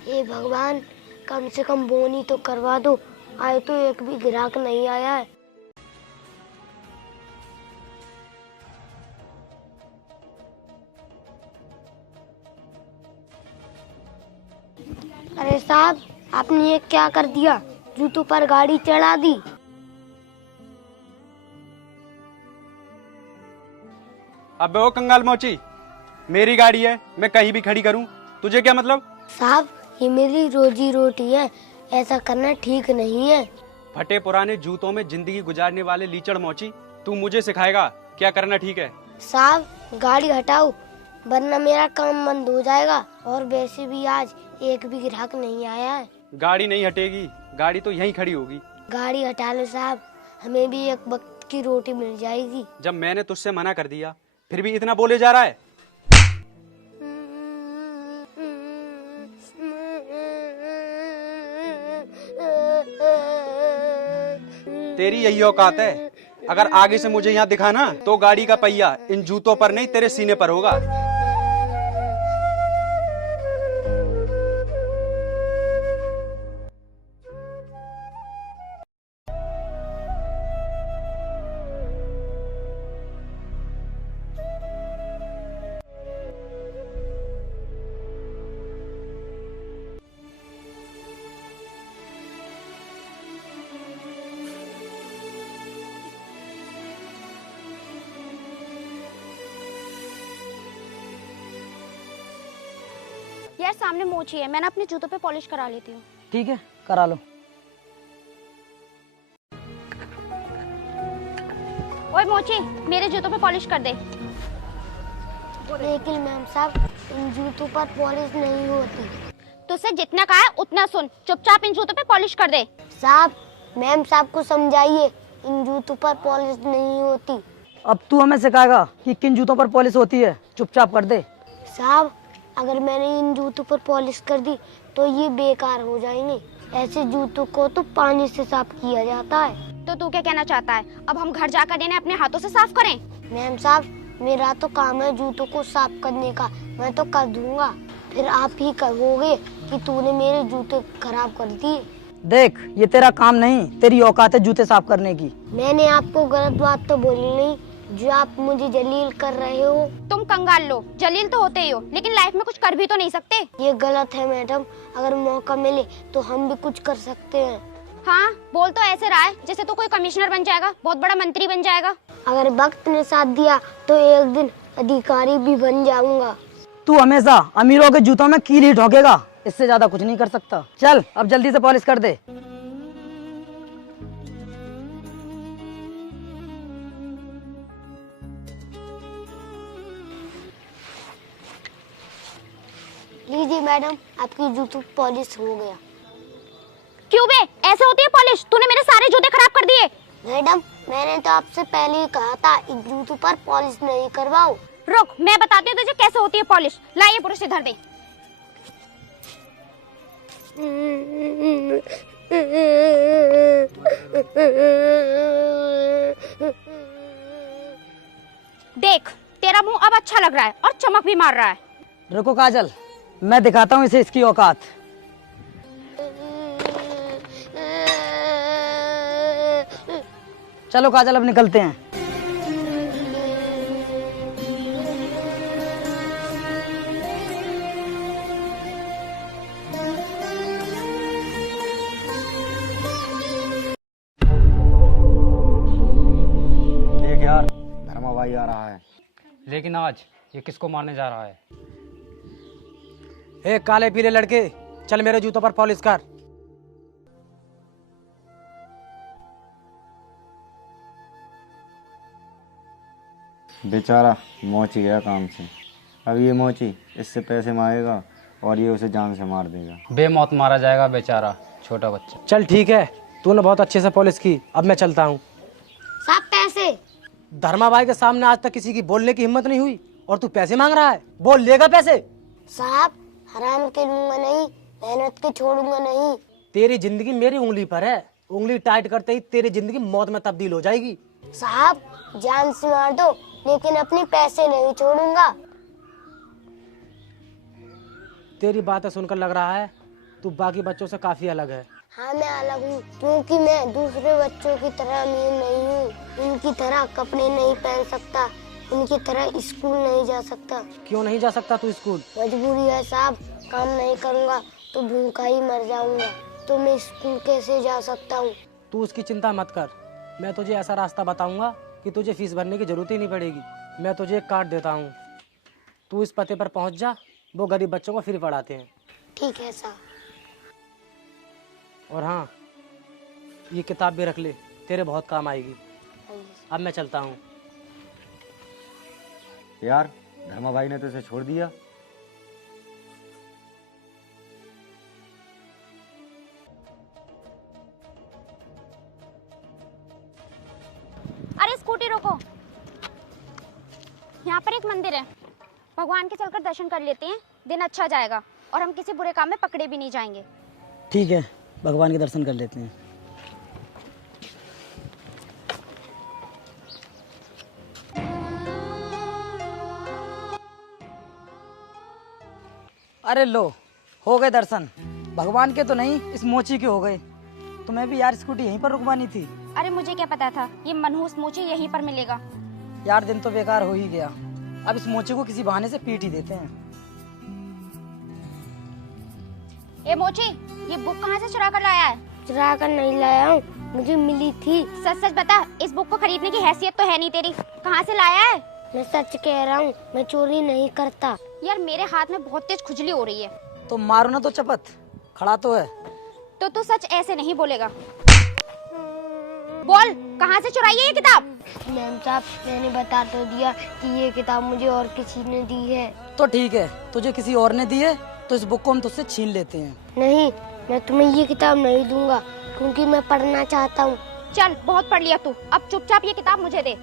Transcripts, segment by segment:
हे भगवान, कम से कम बोनी तो करवा दो। आए तो एक भी ग्राहक नहीं आया है। अरे साहब, आपने ये क्या कर दिया? जूतों पर गाड़ी चढ़ा दी। अबे ओ कंगाल मोची, मेरी गाड़ी है, मैं कहीं भी खड़ी करूं, तुझे क्या मतलब? साहब, ये मेरी रोजी रोटी है, ऐसा करना ठीक नहीं है। फटे पुराने जूतों में जिंदगी गुजारने वाले लीचड़ मोची, तू मुझे सिखाएगा क्या करना ठीक है? साहब, गाड़ी हटाओ वरना मेरा काम बंद हो जाएगा। और वैसे भी आज एक भी ग्राहक नहीं आया है। गाड़ी नहीं हटेगी, गाड़ी तो यहीं खड़ी होगी। गाड़ी हटा लो साहब, हमें भी एक वक्त की रोटी मिल जाएगी। जब मैंने तुझसे मना कर दिया, फिर भी इतना बोले जा रहा है। तेरी यही औकात है। अगर आगे से मुझे यहाँ दिखा ना, तो गाड़ी का पहिया इन जूतों पर नहीं तेरे सीने पर होगा। यार सामने मोची है, मैं ना अपने जूतों पे पॉलिश करा लेती हूँ। ठीक है, करा लो। ओए मोची, मेरे जूतों पे पॉलिश कर दे। लेकिन मैम साहब, इन जूतों पर पॉलिश नहीं होती। तुझसे जितना कहा है उतना सुन, चुपचाप इन जूतों पे पॉलिश कर दे। साहब, मैम साहब को समझाइए, इन जूतों पर पॉलिश नहीं होती। अब तू हमें सिखाएगा कि किन जूतों पर पॉलिश होती है? चुपचाप कर दे। साहब, अगर मैंने इन जूतों पर पॉलिश कर दी तो ये बेकार हो जाएंगे। ऐसे जूतों को तो पानी से साफ किया जाता है। तो तू क्या कहना चाहता है? अब हम घर जाकर इन्हें अपने हाथों से साफ करें? मैम साहब, मेरा तो काम है जूतों को साफ करने का, मैं तो कर दूंगा। फिर आप ही कहोगे कि तूने मेरे जूते खराब कर दिए। देख, ये तेरा काम नहीं, तेरी औकात है जूते साफ करने की। मैंने आपको गलत बात तो बोली नहीं, जो आप मुझे जलील कर रहे हो। तुम कंगाल लो, जलील तो होते ही हो, लेकिन लाइफ में कुछ कर भी तो नहीं सकते। ये गलत है मैडम, अगर मौका मिले तो हम भी कुछ कर सकते हैं। हाँ, बोल तो ऐसे रहा है जैसे तो कोई कमिश्नर बन जाएगा, बहुत बड़ा मंत्री बन जाएगा। अगर वक्त ने साथ दिया तो एक दिन अधिकारी भी बन जाऊंगा। तू हमेशा अमीरों के जूतों में कील ही ठोकेगा, इससे ज्यादा कुछ नहीं कर सकता। चल अब जल्दी से पॉलिश कर दे। लीजिए मैडम, आपकी जूतों पॉलिश हो गया। क्यों बे, ऐसे होती है पॉलिश? तूने मेरे सारे जूते खराब कर दिए। मैडम, मैंने तो आपसे पहले ही कहा था इन जूतों पर पॉलिश नहीं करवाओ। रुक, मैं बताती हूँ तुझे कैसे होती है पॉलिश। ला ये ब्रश इधर दे। देख, तेरा मुंह अब अच्छा लग रहा है और चमक भी मार रहा है। रुको काजल, मैं दिखाता हूँ इसे इसकी औकात। चलो काजल, अब निकलते हैं। देख यार, धर्मा भाई आ रहा है। लेकिन आज ये किसको मारने जा रहा है? ए काले पीले लड़के, चल मेरे जूतों पर पॉलिश कर। बेचारा मोची गया काम से। अब ये मोची इससे पैसे मांगेगा और ये उसे जान से मार देगा। बेमौत मारा जाएगा बेचारा छोटा बच्चा। चल ठीक है, तूने बहुत अच्छे से पॉलिश की, अब मैं चलता हूँ। साहब पैसे। धर्मा भाई के सामने आज तक किसी की बोलने की हिम्मत नहीं हुई और तू पैसे मांग रहा है। बोल, लेगा पैसे? साहब, हराम के लूंगा नहीं, मेहनत के छोड़ूंगा नहीं। तेरी जिंदगी मेरी उंगली पर है, उंगली टाइट करते ही तेरी जिंदगी मौत में तब्दील हो जाएगी। साहब, जान से मार दो लेकिन अपने पैसे नहीं छोड़ूंगा। तेरी बातें सुनकर लग रहा है तू बाकी बच्चों से काफी अलग है। हाँ मैं अलग हूँ, क्योंकि मैं दूसरे बच्चों की तरह अमीर नहीं हूँ। उनकी तरह कपड़े नहीं पहन सकता, उनकी तरह स्कूल नहीं जा सकता। क्यों नहीं जा सकता तू स्कूल? मजबूरी है साहब, काम नहीं करूँगा तो भूखा ही मर जाऊंगा। तो मैं स्कूल कैसे जा सकता हूँ? तू उसकी चिंता मत कर, मैं तुझे ऐसा रास्ता बताऊंगा कि तुझे फीस भरने की जरूरत ही नहीं पड़ेगी। मैं तुझे एक कार्ड देता हूँ, तू इस पते पर पहुँच जा, वो गरीब बच्चों को फ्री पढ़ाते हैं। ठीक है साहब। और हाँ, ये किताब भी रख ले, तेरे बहुत काम आएगी। अब मैं चलता हूँ। यार धर्मा भाई ने तो इसे छोड़ दिया। अरे स्कूटी रोको, यहाँ पर एक मंदिर है, भगवान के चलकर दर्शन कर लेते हैं, दिन अच्छा जाएगा और हम किसी बुरे काम में पकड़े भी नहीं जाएंगे। ठीक है, भगवान के दर्शन कर लेते हैं। अरे लो, हो गए दर्शन। भगवान के तो नहीं, इस मोची के हो गए। तुम्हें भी यार स्कूटी यहीं पर रुकवानी थी। अरे मुझे क्या पता था ये मनहूस मोची यहीं पर मिलेगा। यार दिन तो बेकार हो ही गया। अब इस मोची को किसी बहाने से पीट ही देते हैं। ए मोची, ये बुक कहाँ से चुरा कर लाया है? चुरा कर नहीं लाया हूँ, मुझे मिली थी। सच सच बता, इस बुक को खरीदने की हैसियत तो है नहीं तेरी, कहाँ से लाया है? मैं सच कह रहा हूँ, मैं चोरी नहीं करता। यार मेरे हाथ में बहुत तेज खुजली हो रही है। तो मारो ना तो चपत, खड़ा तो है। तो तू सच ऐसे नहीं बोलेगा। बोल, कहाँ से चुराई है ये किताब? मैम साहब, मैंने बता तो दिया कि ये किताब मुझे और किसी ने दी है। तो ठीक है, तुझे किसी और ने दी है तो इस बुक को हम तुझसे छीन लेते हैं। नहीं, मैं तुम्हें ये किताब नहीं दूंगा, क्योंकि मैं पढ़ना चाहता हूँ। चल बहुत पढ़ लिया तू, अब चुपचाप ये किताब मुझे दे।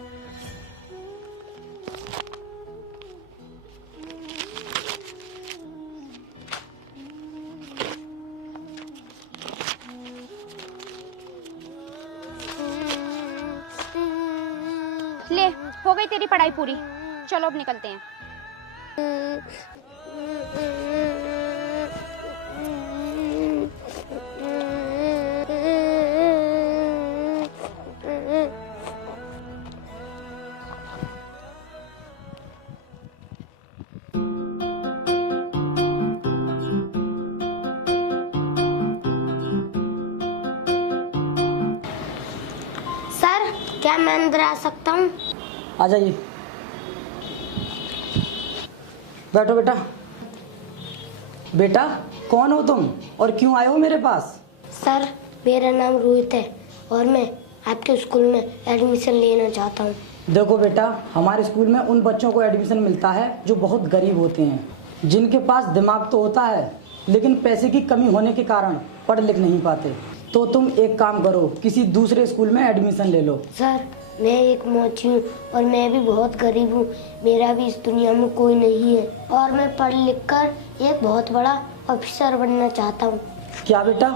ले, हो गई तेरी पढ़ाई पूरी, चलो अब निकलते हैं। सर, क्या मैं अंदर आ सकता हूँ? आ जाइए, बैठो बेटा। बेटा कौन हो तुम और क्यों आए हो मेरे पास? सर, मेरा नाम रोहित है और मैं आपके स्कूल में एडमिशन लेना चाहता हूँ। देखो बेटा, हमारे स्कूल में उन बच्चों को एडमिशन मिलता है जो बहुत गरीब होते हैं, जिनके पास दिमाग तो होता है लेकिन पैसे की कमी होने के कारण पढ़ लिख नहीं पाते। तो तुम एक काम करो, किसी दूसरे स्कूल में एडमिशन ले लो। सर, मैं एक मोची हूँ और मैं भी बहुत गरीब हूँ, मेरा भी इस दुनिया में कोई नहीं है और मैं पढ़ लिख कर एक बहुत बड़ा ऑफिसर बनना चाहता हूँ। क्या बेटा,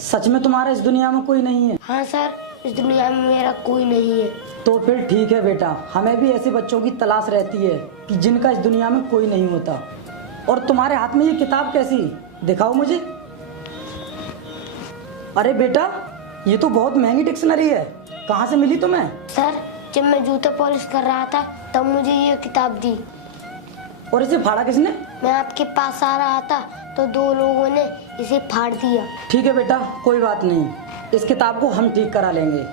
सच में तुम्हारा इस दुनिया में कोई नहीं है? हाँ सर, इस दुनिया में मेरा कोई नहीं है। तो फिर ठीक है बेटा, हमें भी ऐसे बच्चों की तलाश रहती है कि जिनका इस दुनिया में कोई नहीं होता। और तुम्हारे हाथ में ये किताब कैसी, दिखाओ मुझे। अरे बेटा, ये तो बहुत महंगी डिक्शनरी है, कहाँ से मिली तुम्हें? सर, जब मैं जूता पॉलिश कर रहा था तब मुझे ये किताब दी। और इसे फाड़ा किसने? मैं आपके पास आ रहा था तो दो लोगों ने इसे फाड़ दिया। ठीक है बेटा, कोई बात नहीं, इस किताब को हम ठीक करा लेंगे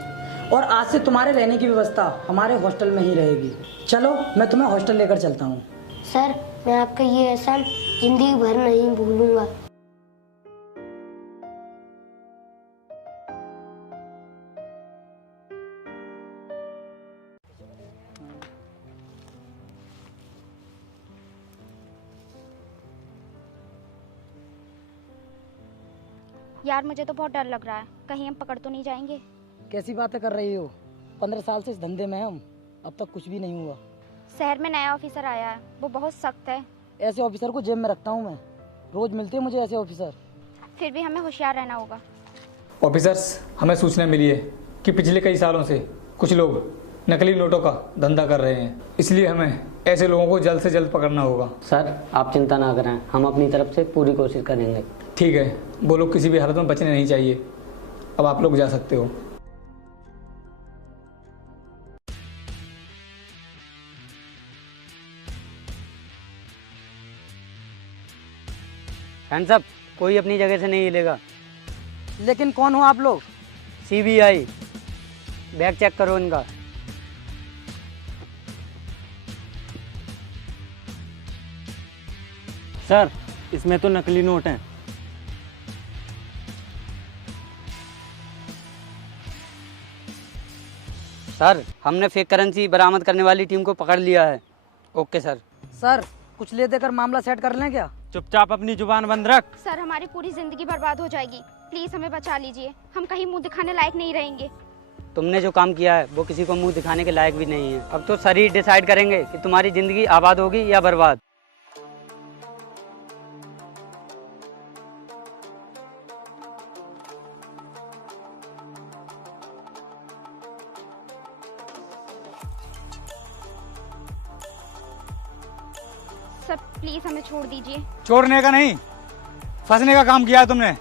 और आज से तुम्हारे रहने की व्यवस्था हमारे हॉस्टल में ही रहेगी। चलो, मैं तुम्हें हॉस्टल लेकर चलता हूँ। सर, मैं आपका ये एहसान जिंदगी भर नहीं भूलूंगा। यार मुझे तो बहुत डर लग रहा है, कहीं हम पकड़ तो नहीं जाएंगे। कैसी बातें कर रही हो? 15 साल से इस धंधे में हम, अब तक कुछ भी नहीं हुआ। शहर में नया ऑफिसर आया है, वो बहुत सख्त है। ऐसे ऑफिसर को जेब में रखता हूँ मैं, रोज मिलते हैं मुझे ऐसे ऑफिसर। फिर भी हमें होशियार रहना होगा। ऑफिसर्स, हमें सूचना मिली है कि पिछले कई सालों से कुछ लोग नकली नोटों का धंधा कर रहे हैं, इसलिए हमें ऐसे लोगों को जल्द से जल्द पकड़ना होगा। सर आप चिंता ना करें, हम अपनी तरफ से पूरी कोशिश करेंगे। ठीक है, वो लोग किसी भी हालत में बचने नहीं चाहिए। अब आप लोग जा सकते हो। हैंड्स अप, कोई अपनी जगह से नहीं हिलेगा। लेकिन कौन हो आप लोग? CBI, बैग चेक करो इनका। सर इसमें तो नकली नोट हैं। सर हमने फेक करेंसी बरामद करने वाली टीम को पकड़ लिया है। Okay sir. सर कुछ ले देकर मामला सेट कर लें क्या? चुपचाप अपनी जुबान बंद रख। सर हमारी पूरी जिंदगी बर्बाद हो जाएगी, प्लीज हमें बचा लीजिए, हम कहीं मुंह दिखाने लायक नहीं रहेंगे। तुमने जो काम किया है वो किसी को मुंह दिखाने के लायक भी नहीं है। अब तो सर ही डिसाइड करेंगे कि तुम्हारी जिंदगी आबाद होगी या बर्बाद। सर प्लीज हमें छोड़ दीजिए। छोड़ने का नहीं, फंसने का काम किया है तुमने।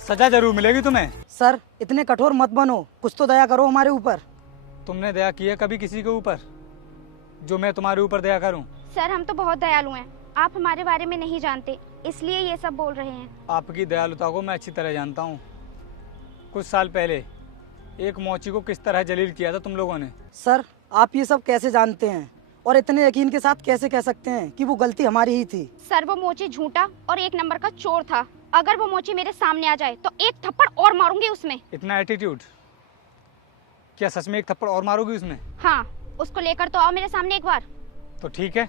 सजा जरूर मिलेगी तुम्हें। सर इतने कठोर मत बनो, कुछ तो दया करो हमारे ऊपर। तुमने दया की है कभी किसी के ऊपर जो मैं तुम्हारे ऊपर दया करूं? सर हम तो बहुत दयालु हैं, आप हमारे बारे में नहीं जानते इसलिए ये सब बोल रहे हैं। आपकी दयालुता को मैं अच्छी तरह जानता हूं। कुछ साल पहले एक मौची को किस तरह जलील किया था तुम लोगों ने। सर आप ये सब कैसे जानते हैं और इतने यकीन के साथ कैसे कह सकते हैं कि वो गलती हमारी ही थी? सर वो मोची झूठा और एक नंबर का चोर था। अगर वो मोची मेरे सामने आ जाए तो एक थप्पड़ और मारूंगी उसमें। इतना एटीट्यूड? क्या सच में एक थप्पड़ और मारोगी उसमें? हाँ, उसको लेकर तो आओ मेरे सामने एक बार। तो ठीक है,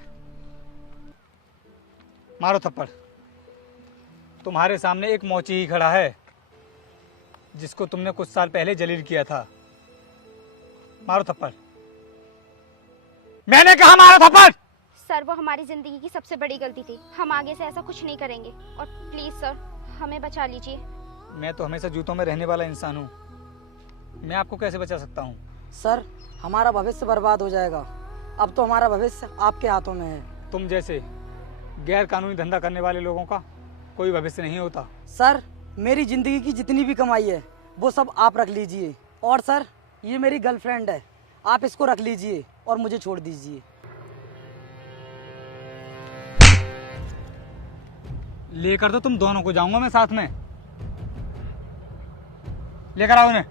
मारो थप्पड़। तुम्हारे सामने एक मौची ही खड़ा है जिसको तुमने कुछ साल पहले जलील किया था। मारो थप्पड़। मैंने कहा मारो थप्पड़। सर वो हमारी जिंदगी की सबसे बड़ी गलती थी, हम आगे से ऐसा कुछ नहीं करेंगे और प्लीज सर हमें बचा लीजिए। मैं तो हमेशा जूतों में रहने वाला इंसान हूँ, मैं आपको कैसे बचा सकता हूँ? सर हमारा भविष्य बर्बाद हो जाएगा। अब तो हमारा भविष्य आपके हाथों में है। तुम जैसे गैर कानूनी धंधा करने वाले लोगों का कोई भविष्य नहीं होता। सर मेरी जिंदगी की जितनी भी कमाई है वो सब आप रख लीजिए। और सर ये मेरी गर्लफ्रेंड है, आप इसको रख लीजिए और मुझे छोड़ दीजिए। लेकर तो तुम दोनों को जाऊंगा मैं साथ में। लेकर आओ इन्हें।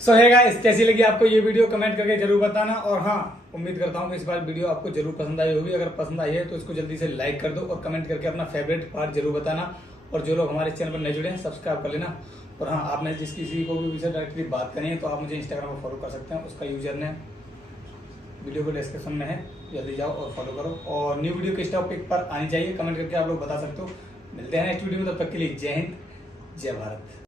सो हे गाइस, कैसी लगी आपको ये वीडियो कमेंट करके जरूर बताना। और हाँ, उम्मीद करता हूँ कि इस बार वीडियो आपको जरूर पसंद आई होगी। अगर पसंद आई है तो इसको जल्दी से लाइक कर दो और कमेंट करके अपना फेवरेट पार्ट जरूर बताना। और जो लोग हमारे चैनल पर नए जुड़े हैं सब्सक्राइब कर लेना। और हाँ, आपने जिस किसी को भी विषय डायरेक्टली बात करनी है तो आप मुझे इंस्टाग्राम पर फॉलो कर सकते हैं। उसका यूजर नेम वीडियो को डिस्क्रिप्शन में है, जल्दी जाओ और फॉलो करो। और न्यू वीडियो किस टॉपिक पर आनी चाहिए कमेंट करके आप लोग बता सकते हो। मिलते हैं नेक्स्ट वीडियो में, तब तक के लिए जय हिंद, जय भारत।